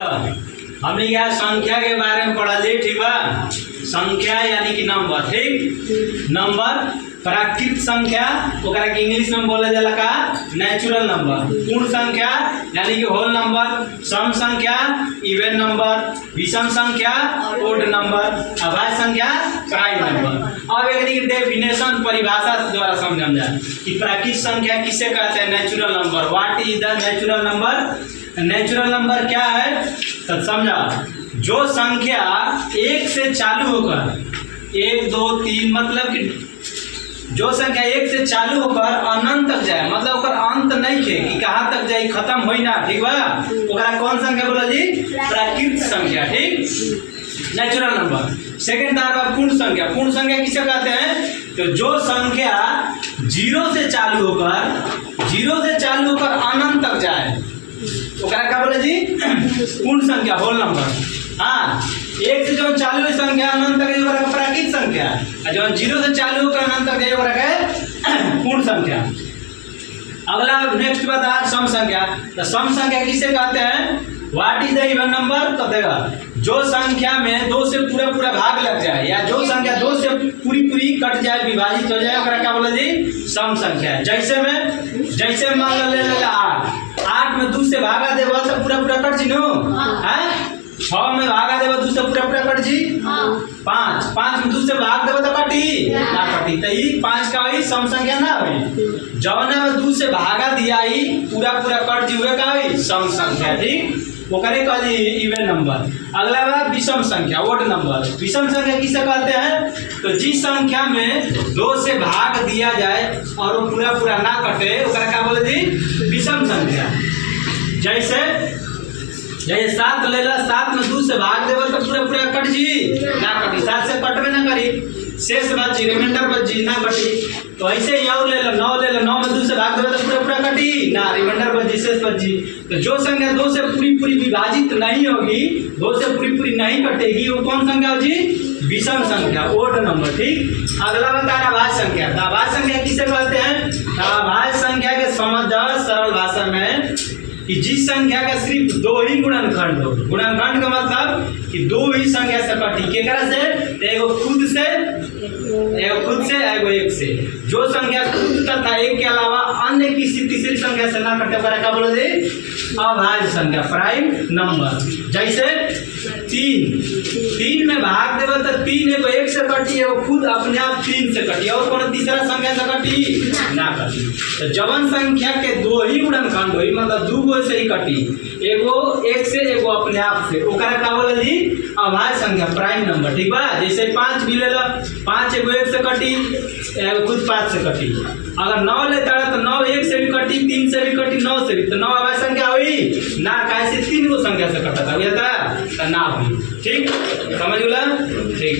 हमने यहाँ संख्या के बारे में पढ़ा ली। ठीक बा, संख्या यानी कि नंबर। ठीक, नंबर प्राकृतिक संख्या ओकरा के इंग्लिश में बोला जाला का नेचुरल नंबर। पूर्ण संख्या यानी कि होल नंबर, सम संख्या इवन नंबर, विषम संख्या ओड नंबर, अभाज्य संख्या प्राइम नंबर। अब एक डेफिनेशन परिभाषा द्वारा समझा जाए कि प्राकृतिक संख्या किसे कहते हैं, natural number. What is the natural number? Natural number क्या है तो समझा, जो संख्या एक से चालू होकर 1 2 3 मतलब कि जो संख्या एक से चालू होकर अनंत तक जाए, मतलब ओकर अंत नहीं है कि कहाँ तक जाए, खत्म होई ना। ठीक बा, ओकरा कौन संख्या बोला जी? प्राकृतिक संख्या। ठीक, नेचुरल नंबर। सेकंड तार बा पूर्ण संख्या। पूर्ण संख्या किसे कहते हैं तो जो संख्या 0 से चालू होकर अनंत तक जाए, ओकरा क्या बोले जी? पूर्ण संख्या, होल नंबर। हाँ, एक से जो चालू है संख्या अनंत तक है प्राकृतिक संख्या, और जो 0 से चालू होकर अनंत तक है पूर्ण संख्या। अगला नेक्स्ट बता सम संख्या। तो सम संख्या किसे कहते हैं? What is the even number? तो देखा, जो संख्या में 2 से पूरा भाग लग जाए, या जो संख्या 2 से पूरी कट जाए, विभाजित हो जाए, ओकरा क्या बोले जी? सम संख्या। जैसे मान लो ले 8 में 2 से भागा देबो तो पूरा कट जी नो है। 6 में भागा देबो 2 से पूरा कट जी। 5 में 2 से भाग देबो तो कटी ना कटी, तो ई 5 का ही सम संख्या ना होई। जौना में 2 से भागा दिया ही पूरा कट जी हुए का होई सम संख्या। ठीक, ओकरे कहली इवन नंबर। अगला बात विषम संख्या, ओड नंबर। विषम संख्या किसे कहते हैं तो जिस संख्या में 2 से भाग दिया जाए और वो पूरा ना कटे, ओकरा क्या बोले जी? विषम संख्या। जैसे 7 ले ला, 7 में 2 से भाग देवल तो पूरा कट जी ना कटी, 7 से कटबे ना करी, शेष बची, रिमाइंडर बची ना कटी। तो ऐसे ही और ले लो 9 ले लो, 9 में 2 से भाग देवल तो पूरा कटी ना, रिमाइंडर बची, शेष बची। तो जो संख्या 2 से पूरी विभाजित नहीं होगी, 2 से पूरी नहीं कटेगी, वो कौन संख्या हो जी? विषम संख्या, ओड नंबर। ठीक, अगला बता रहा अभाज्य संख्या। तो अभाज्य संख्या किसे कहते हैं? अभाज्य संख्या के समझ सरल भाषा में कि जिस संख्या का सिर्फ 2 ही गुणनखंड हो। गुणनखंड का मतलब कि 2 ही संख्या से कटी, केकरा से? एगो खुद से, एगो एक से। जो संख्या खुद तथा एक के अलावा अन्य किसी तीसरी संख्या से ना कटे, क्या बोले जी? अभाज्य संख्या, प्राइम नंबर। जैसे 3 में भाग देवे तो 3 एगो एक से कटी, एगो खुद अपने आप 3 से कटी, और कोनो तीसरा संख्या से कटी ना कटी। तो जवन संख्या के 2 ही गुणनखंड होई, मतलब 2 गो से ही कटी, एगो एक से एगो अपने आप से, ओकरा का बोले जी? अभाज्य संख्या, प्राइम नंबर। ठीक बा, जैसे 5 भी ले लो, 5 एगो एक से कटी, एगो खुद 5 से कटी। अगर 9 लेता है तो 9 एक से भी कटी, 3 से भी कटी, 9 से भी, तो 9 अभाज्य संख्या हुई ना, कैसे 3 गो संख्या से कटा था, तो ना हुई। ठीक, समझ ला? ठीक।